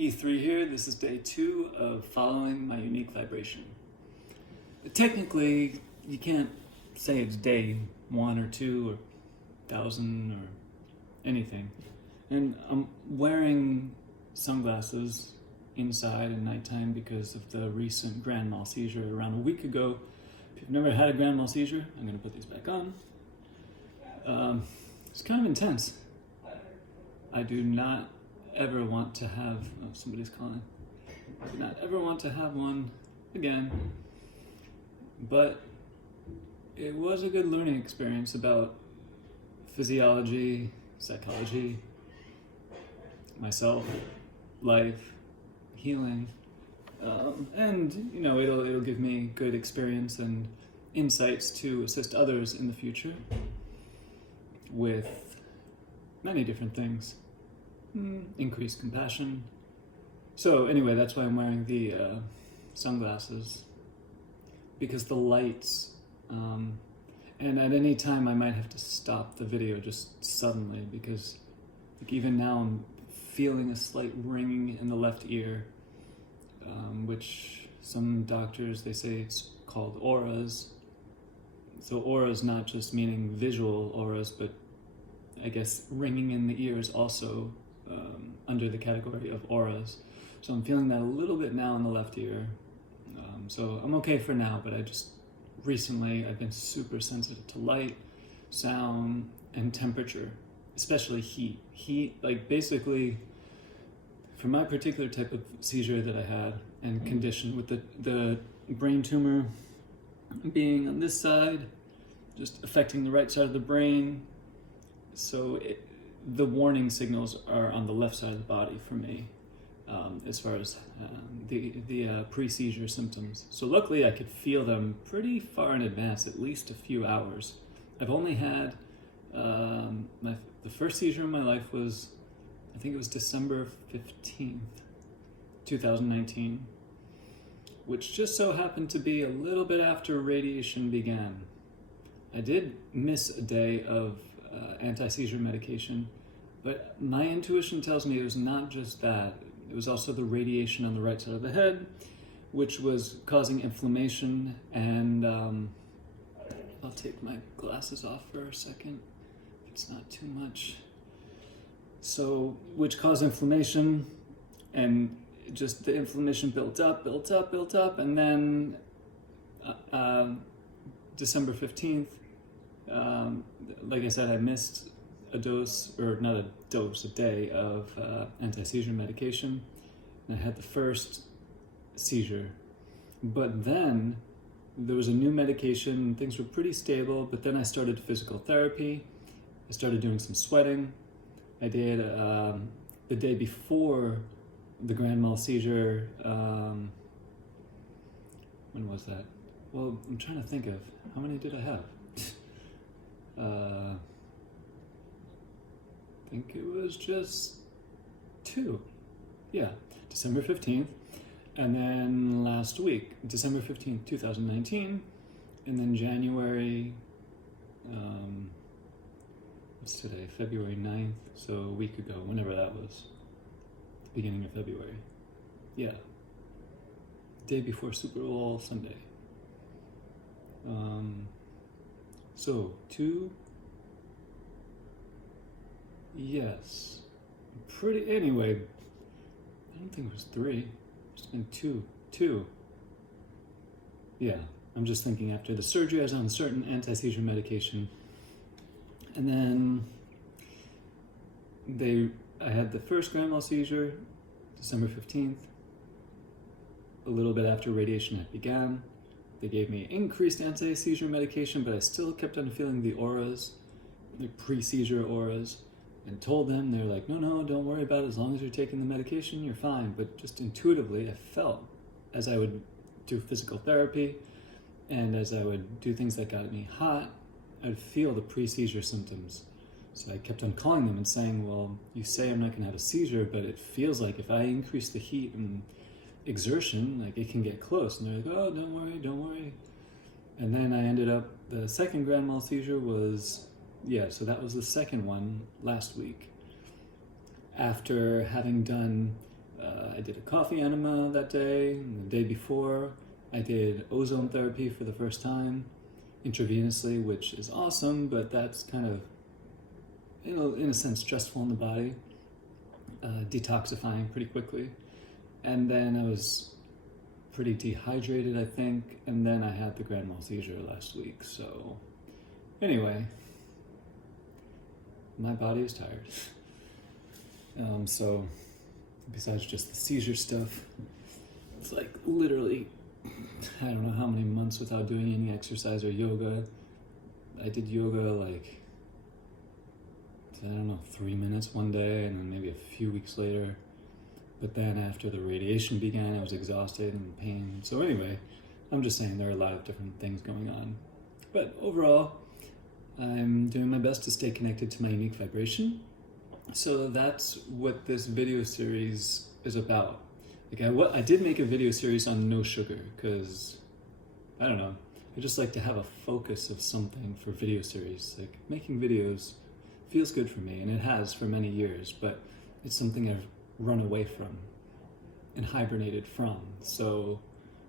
E3 here. This is day 2 of following my unique vibration. Technically, you can't say it's day 1 or 2 or 1,000 or anything. And I'm wearing sunglasses inside at nighttime because of the recent grand mal seizure around a week ago. If you've never had a grand mal seizure, I'm going to put these back on. It's kind of intense. I do not ever want to have, somebody's calling. I do not ever want to have one again. But it was a good learning experience about physiology, psychology, myself, life, healing. And it'll give me good experience and insights to assist others in the future with many different things. Increased compassion. So anyway, that's why I'm wearing the sunglasses, because the lights, and at any time I might have to stop the video just suddenly, because like even now I'm feeling a slight ringing in the left ear, which some doctors, they say it's called auras. So auras not just meaning visual auras, but I guess ringing in the ear is also under the category of auras. So I'm feeling that a little bit now in the left ear. So I'm okay for now, but recently I've been super sensitive to light, sound, and temperature, especially heat. Heat, like basically, for my particular type of seizure that I had and condition with the brain tumor being on this side, just affecting the right side of the brain. So the warning signals are on the left side of the body for me, as far as the pre-seizure symptoms. So luckily I could feel them pretty far in advance, at least a few hours. I've only had, the first seizure in my life was, I think it was December 15th, 2019, which just so happened to be a little bit after radiation began. I did miss a day of anti-seizure medication, but my intuition tells me it was not just that. It was also the radiation on the right side of the head, which was causing inflammation, and I'll take my glasses off for a second, if it's not too much. So, which caused inflammation, and just the inflammation built up, and then December 15th, like I said, I missed a day of anti-seizure medication, and I had the first seizure. But then there was a new medication, things were pretty stable, but then I started physical therapy. I started doing some sweating. I did the day before the grand mal seizure, when was that? Well, I'm trying to think of, how many did I have? I think it was just 2. Yeah, December 15th. And then last week, December 15th, 2019. And then January, what's today? February 9th. So a week ago, whenever that was. The beginning of February. Yeah. Day before Super Bowl Sunday. So 2. Yes. Anyway, I don't think it was 3. It's been 2. 2. Yeah, I'm just thinking after the surgery I was on certain anti-seizure medication. And then I had the first grand mal seizure, December 15th. A little bit after radiation had begun. They gave me increased anti-seizure medication, but I still kept on feeling the auras, the pre-seizure auras. And told them, they're like, no, don't worry about it. As long as you're taking the medication, you're fine. But just intuitively, I felt, as I would do physical therapy and as I would do things that got me hot, I'd feel the pre-seizure symptoms. So I kept on calling them and saying, well, you say I'm not going to have a seizure, but it feels like if I increase the heat and exertion, like it can get close. And they're like, oh, don't worry. And then I ended up, the second grand mal seizure was, so that was the second one last week. After having done I did a coffee enema that day, and the day before I did ozone therapy for the first time intravenously, which is awesome, but that's kind of, in a sense, stressful in the body, detoxifying pretty quickly. And then I was pretty dehydrated, I think, and then I had the grand mal seizure last week. So anyway, my body is tired. So besides just the seizure stuff, it's like literally, I don't know how many months without doing any exercise or yoga. I did yoga like, I don't know, 3 minutes one day, and then maybe a few weeks later. But then after the radiation began, I was exhausted and in pain. So anyway, I'm just saying there are a lot of different things going on. But overall, I'm doing my best to stay connected to my unique vibration. So that's what this video series is about. Like I did make a video series on no sugar because, I don't know, I just like to have a focus of something for video series. Like making videos feels good for me, and it has for many years, but it's something I've run away from and hibernated from. So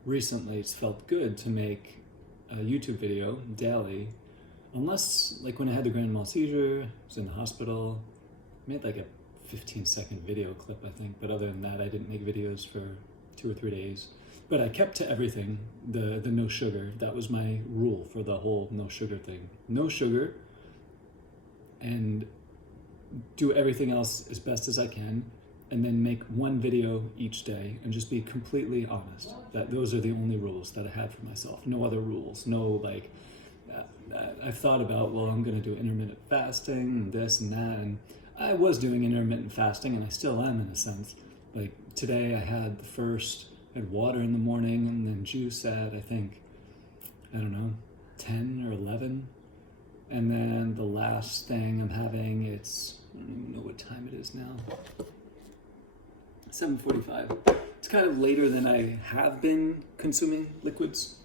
recently it's felt good to make a YouTube video daily, unless like when I had the grand mal seizure, I was in the hospital, I made like a 15-second video clip, I think, but other than that I didn't make videos for 2 or 3 days. But I kept to everything, the no sugar. That was my rule for the whole no sugar thing. No sugar, and do everything else as best as I can, and then make one video each day and just be completely honest that those are the only rules that I had for myself. No other rules. No, like, I've thought about, well, I'm going to do intermittent fasting and this and that, and I was doing intermittent fasting, and I still am in a sense. Like today I had I had water in the morning and then juice at, I think, I don't know, 10 or 11. And then the last thing I'm having, I don't even know what time it is now. 7:45. It's kind of later than I have been consuming liquids.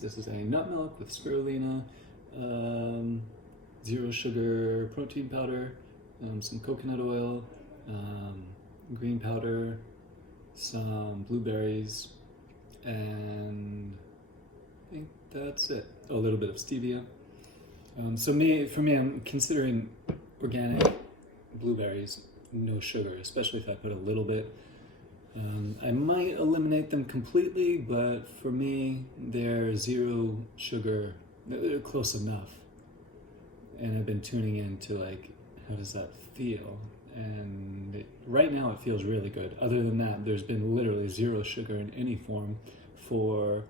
This is a nut milk with spirulina, 0 sugar protein powder, some coconut oil, green powder, some blueberries, and I think that's it. Oh, a little bit of stevia. So for me, I'm considering organic blueberries no sugar, especially if I put a little bit. I might eliminate them completely, but for me, they're 0 sugar. They're close enough. And I've been tuning into like, how does that feel? And right now it feels really good. Other than that, there's been literally 0 sugar in any form for,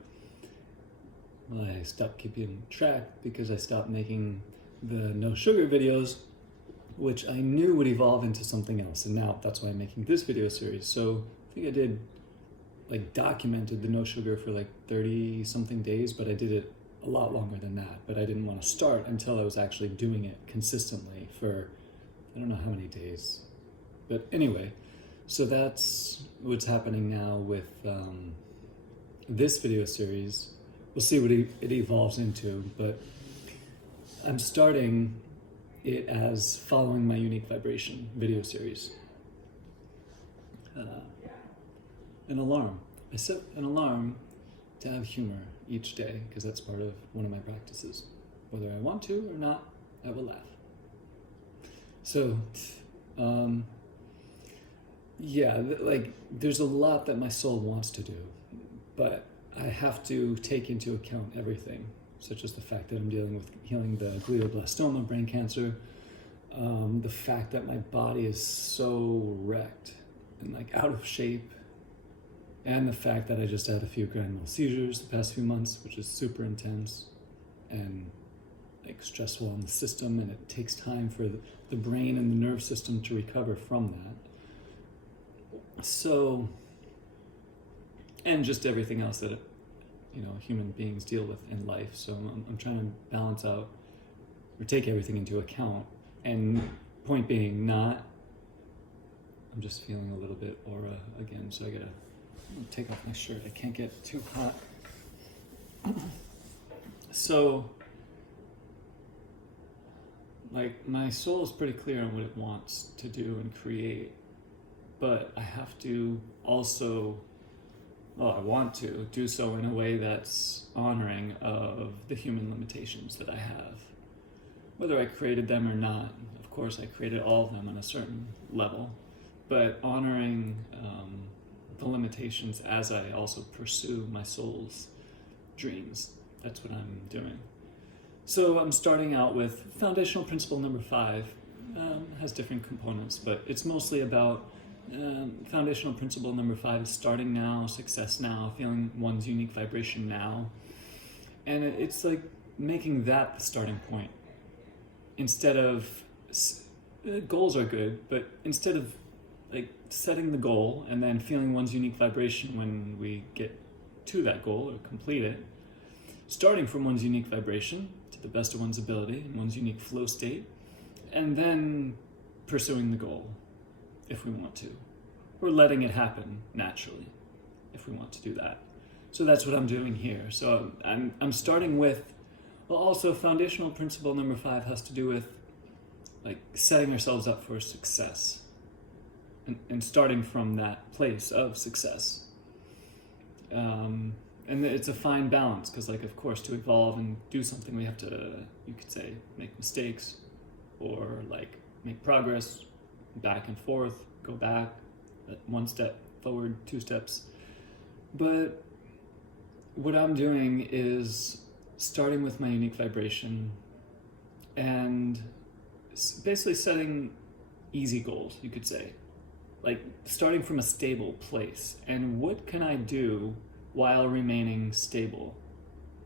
well, I stopped keeping track because I stopped making the no sugar videos, which I knew would evolve into something else. And now that's why I'm making this video series. So I think I did, like, documented the no sugar for like 30 something days, but I did it a lot longer than that. But I didn't want to start until I was actually doing it consistently for, I don't know how many days. But anyway, so that's what's happening now with this video series. We'll see what it evolves into, but I'm starting it as following my unique vibration video series. An alarm. I set an alarm to have humor each day because that's part of one of my practices. Whether I want to or not, I will laugh. So, like there's a lot that my soul wants to do, but I have to take into account everything, such as the fact that I'm dealing with healing the glioblastoma, brain cancer, the fact that my body is so wrecked and like out of shape, and the fact that I just had a few grand mal seizures the past few months, which is super intense and like stressful on the system, and it takes time for the brain and the nerve system to recover from that. So, and just everything else that human beings deal with in life. So I'm trying to balance out or take everything into account. And point being, I'm just feeling a little bit aura again, so I gotta take off my shirt. I can't get too hot. So, like, my soul is pretty clear on what it wants to do and create, but I have to also, well, I want to do so in a way that's honoring of the human limitations that I have. Whether I created them or not, of course I created all of them on a certain level, but honoring the limitations as I also pursue my soul's dreams. That's what I'm doing. So I'm starting out with foundational principle number 5. Has different components, but it's mostly about foundational principle number 5 is starting now, success now, feeling one's unique vibration now. And it's like making that the starting point. Instead of, goals are good, but instead of like setting the goal and then feeling one's unique vibration when we get to that goal or complete it, starting from one's unique vibration to the best of one's ability in one's unique flow state, and then pursuing the goal if we want to, or letting it happen naturally if we want to do that. So that's what I'm doing here. So I'm starting with, well, also foundational principle number 5 has to do with like setting ourselves up for success and starting from that place of success. And it's a fine balance because, like, of course, to evolve and do something, we have to, you could say, make mistakes or like make progress back and forth, go back, one step forward, 2 steps. But what I'm doing is starting with my unique vibration and basically setting easy goals, you could say. Like starting from a stable place. And what can I do while remaining stable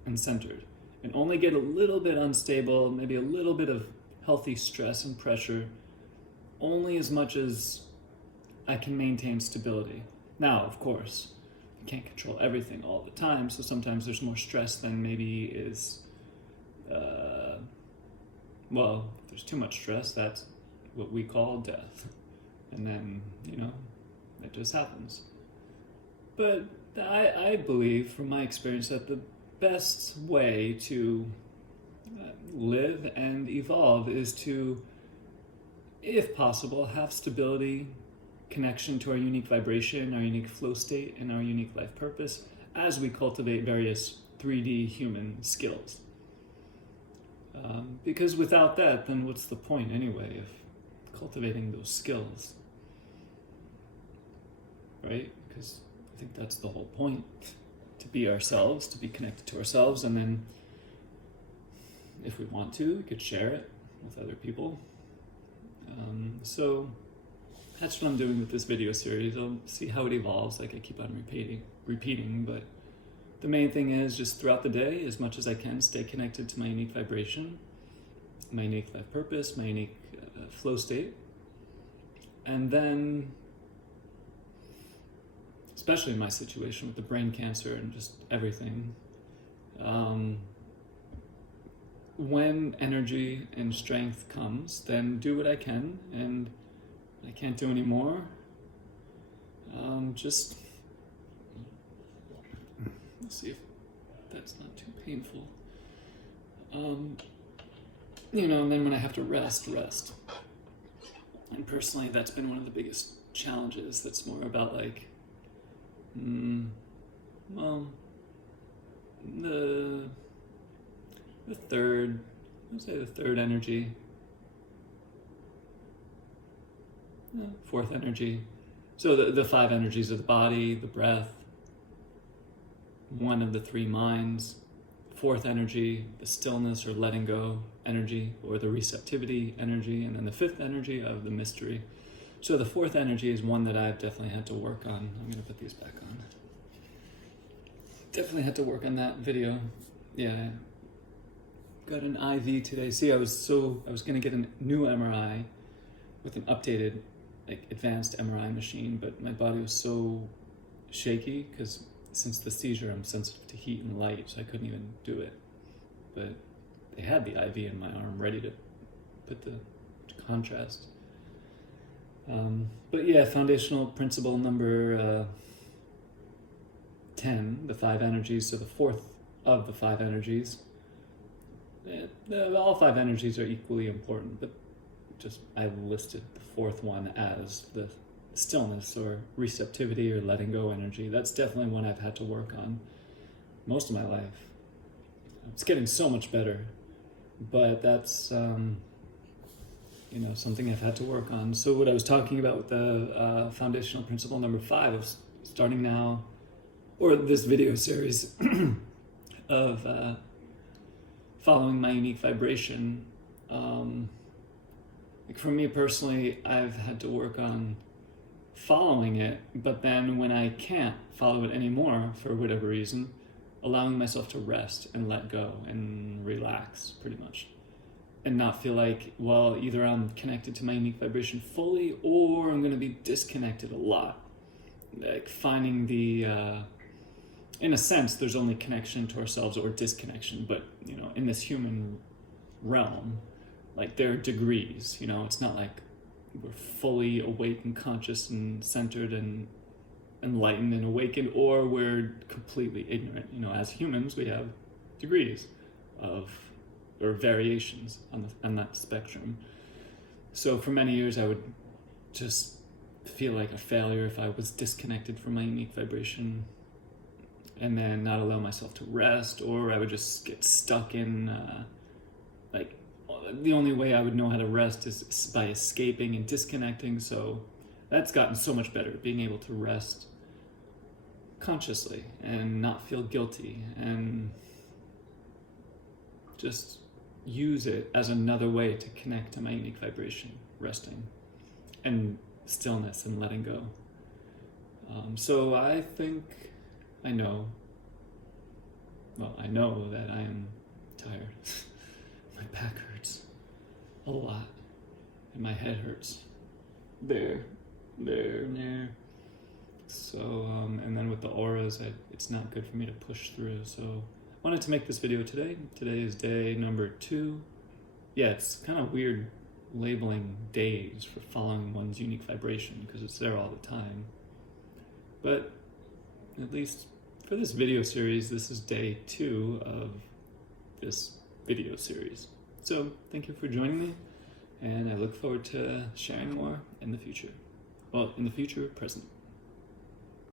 and centered? And only get a little bit unstable, maybe a little bit of healthy stress and pressure, only as much as I can maintain stability. Now, of course, I can't control everything all the time, so sometimes there's more stress than maybe is, well, if there's too much stress, that's what we call death. And then, it just happens. But I believe, from my experience, that the best way to live and evolve is to, if possible, have stability, connection to our unique vibration, our unique flow state, and our unique life purpose as we cultivate various 3D human skills. Because without that, then what's the point anyway of cultivating those skills? Right? Because I think that's the whole point, to be ourselves, to be connected to ourselves, and then if we want to, we could share it with other people. So that's what I'm doing with this video series. I'll see how it evolves, like I keep on repeating, but the main thing is just throughout the day, as much as I can, stay connected to my unique vibration, my unique life purpose, my unique flow state, and then, especially in my situation with the brain cancer and just everything, when energy and strength comes, then do what I can, and I can't do any more. Just let's see if that's not too painful. And then when I have to rest. And personally, that's been one of the biggest challenges. That's more about like, the third, I'd say the third energy, fourth energy. So the 5 energies of the body, the breath, one of the 3 minds, fourth energy, the stillness or letting go energy, or the receptivity energy, and then the 5th energy of the mystery. So the 4th energy is one that I've definitely had to work on. I'm going to put these back on. Definitely had to work on that video. Yeah. Got an IV today. See, I was going to get a new MRI with an updated, like, advanced MRI machine, but my body was so shaky because since the seizure, I'm sensitive to heat and light, so I couldn't even do it. But they had the IV in my arm ready to put the contrast. But yeah, foundational principle number 10, the 5 energies, so the 4th of the 5 energies. All 5 energies are equally important, but just I listed the 4th one as the stillness or receptivity or letting go energy. That's definitely one I've had to work on most of my life. It's getting so much better, but that's something I've had to work on. So what I was talking about with the foundational principle number 5 of starting now, or this video series of following my unique vibration. Like for me personally, I've had to work on following it, but then when I can't follow it anymore for whatever reason, allowing myself to rest and let go and relax pretty much, and not feel like, well, either I'm connected to my unique vibration fully or I'm going to be disconnected a lot. Like finding the in a sense there's only connection to ourselves or disconnection, but in this human realm, like there are degrees. It's not like we're fully awake and conscious and centered and enlightened and awakened, or we're completely ignorant. As humans, we have degrees of, or variations on that spectrum. So for many years, I would just feel like a failure if I was disconnected from my unique vibration, and then not allow myself to rest, or I would just get stuck in the only way I would know how to rest is by escaping and disconnecting. So that's gotten so much better, being able to rest consciously and not feel guilty, and just use it as another way to connect to my unique vibration, resting and stillness and letting go. So I think I know that I am tired. My back hurts a lot, and my head hurts. There. So, and then with the auras, it's not good for me to push through. So I wanted to make this video today. Today is day number 2. Yeah, it's kind of weird labeling days for following one's unique vibration because it's there all the time. But at least for this video series, this is day 2 of this video series. So thank you for joining me, and I look forward to sharing more in the future. Well, in the future, present.